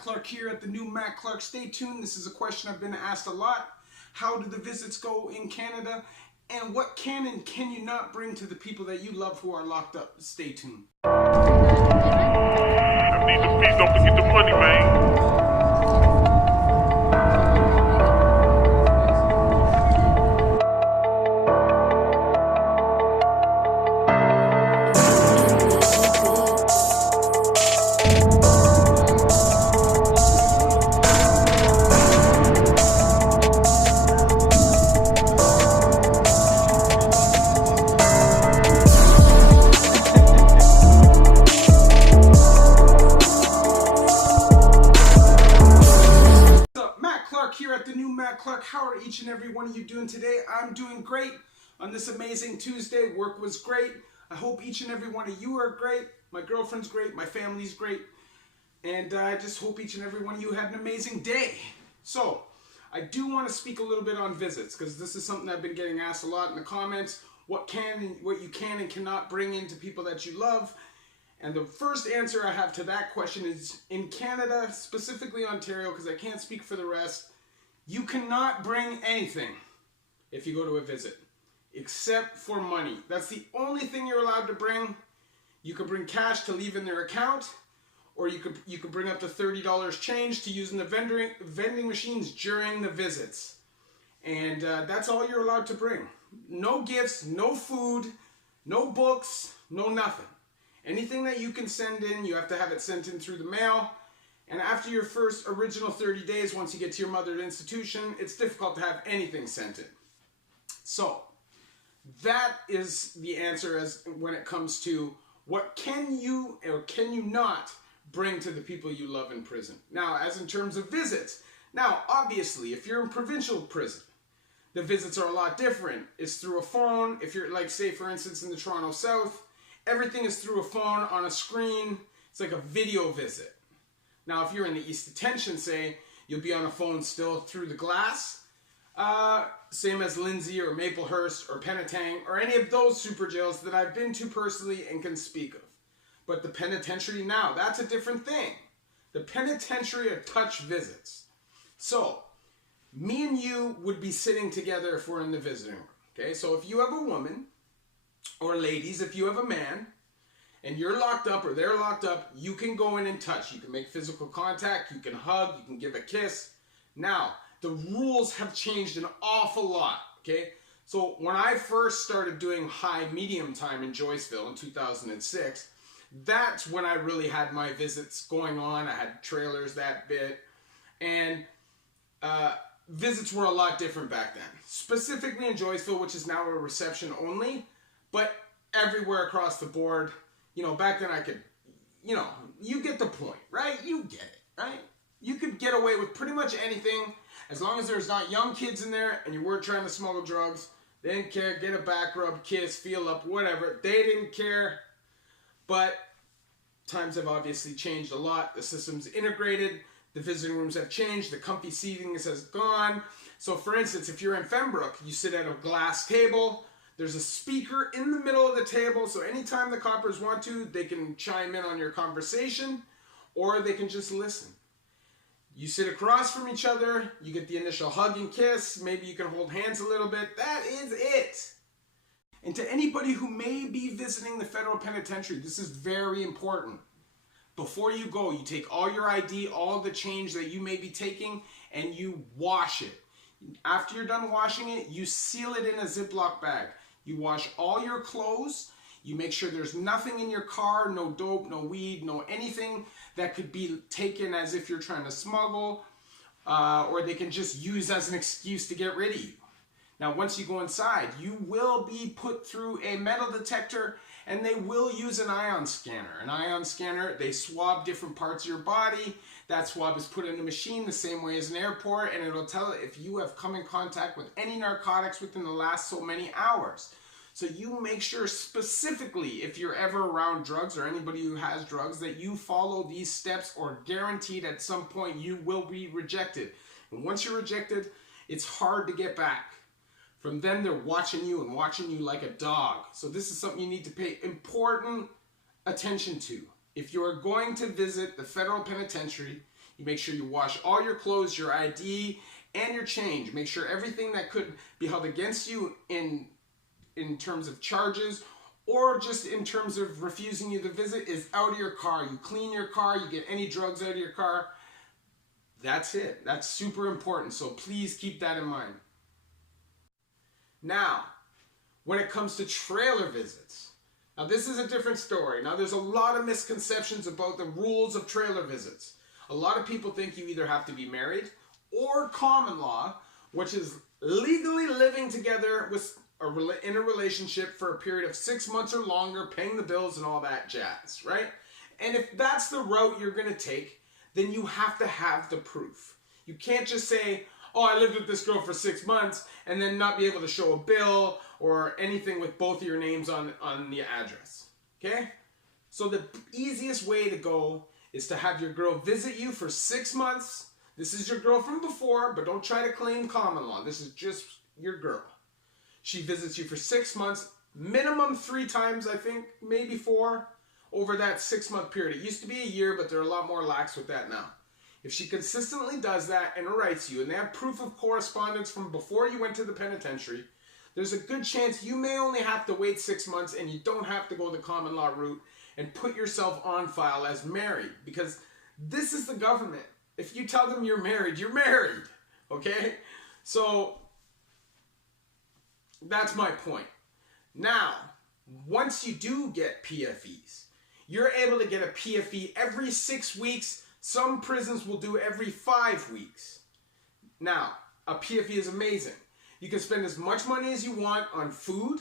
Clark here at the new Matt Clark. Stay tuned. This is a question I've been asked a lot. How do the visits go in Canada? And what can and can you not bring to the people that you love who are locked up? Stay tuned. I need the fees up to get the money, man. Here at the new Matt Clark. How are each and every one of you doing today? I'm doing great on this amazing Tuesday. Work was great. I hope each and every one of you are great. My girlfriend's great. My family's great. And I just hope each and every one of you had an amazing day. So, I do want to speak a little bit on visits because this is something I've been getting asked a lot in the comments. What you can and cannot bring into people that you love. And the first answer I have to that question is in Canada, specifically Ontario, because I can't speak for the rest. You cannot bring anything if you go to a visit, except for money. That's the only thing you're allowed to bring. You could bring cash to leave in their account, or you could bring up to $30 change to use in the vending machines during the visits. And that's all you're allowed to bring. No gifts, no food, no books, no nothing. Anything that you can send in, you have to have it sent in through the mail. And after your first original 30 days, once you get to your mother institution, it's difficult to have anything sent in. So, that is the answer as when it comes to what can you or can you not bring to the people you love in prison. Now, as in terms of visits. Now, obviously, if you're in provincial prison, the visits are a lot different. It's through a phone. If you're, like, say, for instance, in the Toronto South, everything is through a phone on a screen. It's like a video visit. Now, if you're in the East Detention, say, you'll be on a phone still through the glass. Same as Lindsay or Maplehurst or Penetang or any of those super jails that I've been to personally and can speak of. But the penitentiary now, that's a different thing. The penitentiary are touch visits. So, me and you would be sitting together if we're in the visiting room. Okay, so if you have a woman, or ladies, if you have a man, and you're locked up or they're locked up, you can go in and touch. You can make physical contact, you can hug, you can give a kiss. Now, the rules have changed an awful lot, okay? So when I first started doing high-medium time in Joyceville in 2006, that's when I really had my visits going on. I had trailers that bit, and visits were a lot different back then. Specifically in Joyceville, which is now a reception only, but everywhere across the board. You know, back then I could, you know, you get the point, right? You get it, right? You could get away with pretty much anything as long as there's not young kids in there and you weren't trying to smuggle drugs. They didn't care, get a back rub, kiss, feel up, whatever. They didn't care. But times have obviously changed a lot. The system's integrated. The visiting rooms have changed. The comfy seating has gone. So for instance, if you're in Fembrook, you sit at a glass table. There's a speaker in the middle of the table, so anytime the coppers want to, they can chime in on your conversation, or they can just listen. You sit across from each other, you get the initial hug and kiss, maybe you can hold hands a little bit. That is it. And to anybody who may be visiting the federal penitentiary, this is very important. Before you go, you take all your ID, all the change that you may be taking, and you wash it. After you're done washing it, you seal it in a Ziploc bag. You wash all your clothes. You make sure there's nothing in your car, no dope, no weed, no anything that could be taken as if you're trying to smuggle, or they can just use as an excuse to get rid of you. Now, once you go inside, you will be put through a metal detector, and they will use an ion scanner. An ion scanner, they swab different parts of your body. That swab is put in a machine the same way as an airport, and it'll tell it if you have come in contact with any narcotics within the last so many hours. So you make sure specifically if you're ever around drugs or anybody who has drugs that you follow these steps, or guaranteed at some point you will be rejected. And once you're rejected, it's hard to get back. From then they're watching you and watching you like a dog. So this is something you need to pay important attention to. If you're going to visit the federal penitentiary, You make sure you wash all your clothes, your ID, and your change. Make sure everything that could be held against you in terms of charges or just in terms of refusing you the visit is out of your car. You clean your car, you get any drugs out of your car. That's it. That's super important. So please keep that in mind. Now, when it comes to trailer visits, now this is a different story. Now there's a lot of misconceptions about the rules of trailer visits. A lot of people think you either have to be married or common law, which is legally living together with in a relationship for a period of 6 months or longer, paying the bills and all that jazz, right? And if that's the route you're going to take, then you have to have the proof. You can't just say, oh, I lived with this girl for 6 months and then not be able to show a bill or anything with both of your names on the address, okay? So the easiest way to go is to have your girl visit you for 6 months. This is your girl from before, but don't try to claim common law. This is just your girl. She visits you for 6 months, minimum 3 times, I think, maybe 4, over that 6-month period. It used to be a year, but they're a lot more lax with that now. If she consistently does that and writes you, and they have proof of correspondence from before you went to the penitentiary, there's a good chance you may only have to wait 6 months and you don't have to go the common law route and put yourself on file as married, because this is the government. If you tell them you're married, okay? So that's my point. Now, once you do get PFEs, you're able to get a PFE every 6 weeks. Some prisons will do every 5 weeks. Now, a PFE is amazing. You can spend as much money as you want on food,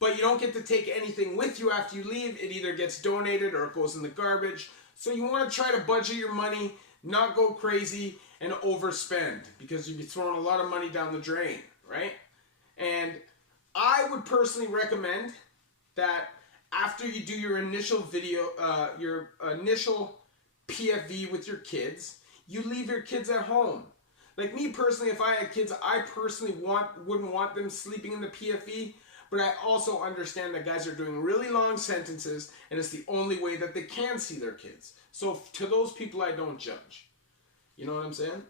but you don't get to take anything with you after you leave. It either gets donated or it goes in the garbage. So you want to try to budget your money, not go crazy and overspend, because you'll be throwing a lot of money down the drain, right? And I would personally recommend that after you do your initial initial PFV with your kids, you leave your kids at home. Like me personally, if I had kids, I personally wouldn't want them sleeping in the PFE, but I also understand that guys are doing really long sentences and it's the only way that they can see their kids. So to those people, I don't judge. You know what I'm saying?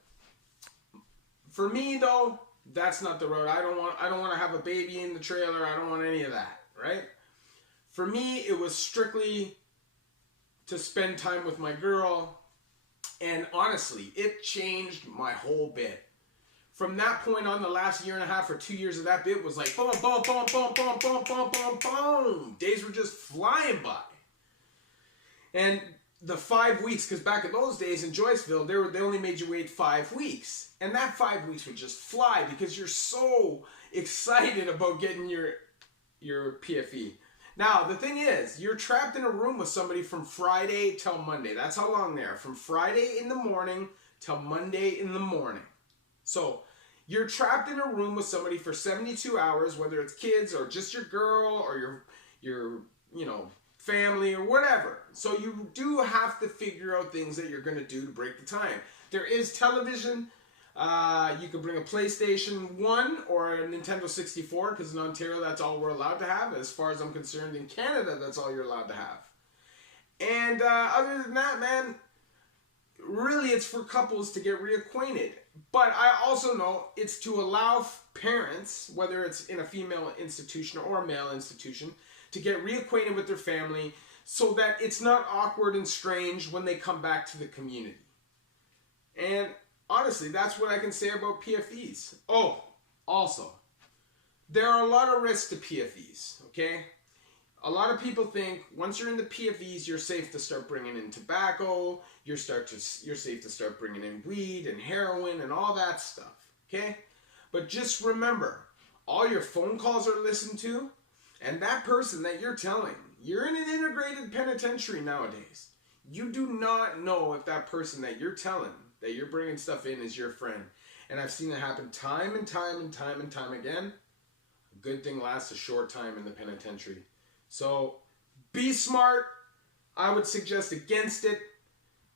For me though, that's not the road. I don't want to have a baby in the trailer. I don't want any of that, right? For me, it was strictly to spend time with my girl. And honestly, it changed my whole bit. From that point on, the last year and a half or 2 years of that bit was like boom, boom, boom, boom, boom, boom, boom, boom, boom. Days were just flying by. And the 5 weeks, because back in those days in Joyceville, they only made you wait 5 weeks. And that 5 weeks would just fly because you're so excited about getting your PFE. Now, the thing is, you're trapped in a room with somebody from Friday till Monday. That's how long they are. From Friday in the morning till Monday in the morning. So, you're trapped in a room with somebody for 72 hours, whether it's kids or just your girl or your family or whatever. So, you do have to figure out things that you're going to do to break the time. There is television. You can bring a PlayStation 1 or a Nintendo 64, because in Ontario that's all we're allowed to have. As far as I'm concerned, in Canada that's all you're allowed to have. And other than that, man, really it's for couples to get reacquainted. But I also know it's to allow parents, whether it's in a female institution or a male institution, to get reacquainted with their family so that it's not awkward and strange when they come back to the community. And honestly, that's what I can say about PFEs. Oh, also, there are a lot of risks to PFEs, okay? A lot of people think once you're in the PFEs, you're safe to start bringing in tobacco, you're safe to start bringing in weed and heroin and all that stuff, okay? But just remember, all your phone calls are listened to, and that person that you're telling, you're in an integrated penitentiary nowadays. You do not know if that person that you're telling that you're bringing stuff in is your friend. And I've seen it happen time and time and time and time again. A good thing lasts a short time in the penitentiary. So be smart. I would suggest against it.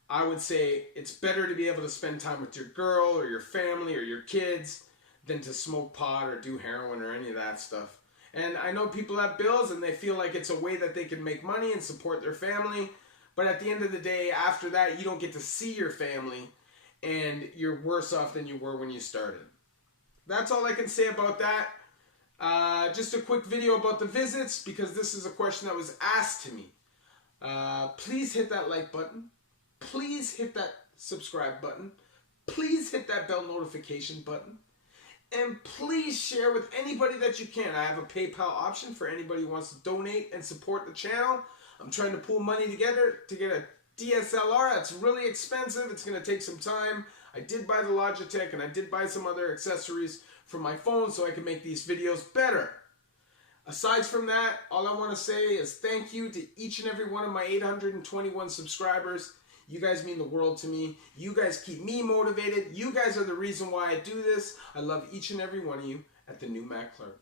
I would say it's better to be able to spend time with your girl or your family or your kids than to smoke pot or do heroin or any of that stuff. And I know people have bills and they feel like it's a way that they can make money and support their family. But at the end of the day, after that, you don't get to see your family, and you're worse off than you were when you started. That's all I can say about that. Just a quick video about the visits, because this is a question that was asked to me. Please hit that like button. Please hit that subscribe button. Please hit that bell notification button. And please share with anybody that you can. I have a PayPal option for anybody who wants to donate and support the channel. I'm trying to pull money together to get a DSLR. That's really expensive. It's going to take some time. I did buy the Logitech, and I did buy some other accessories for my phone so I can make these videos better. Aside from that, all I want to say is thank you to each and every one of my 821 subscribers. You guys mean the world to me. You guys keep me motivated. You guys are the reason why I do this. I love each and every one of you at the New Mac Clark.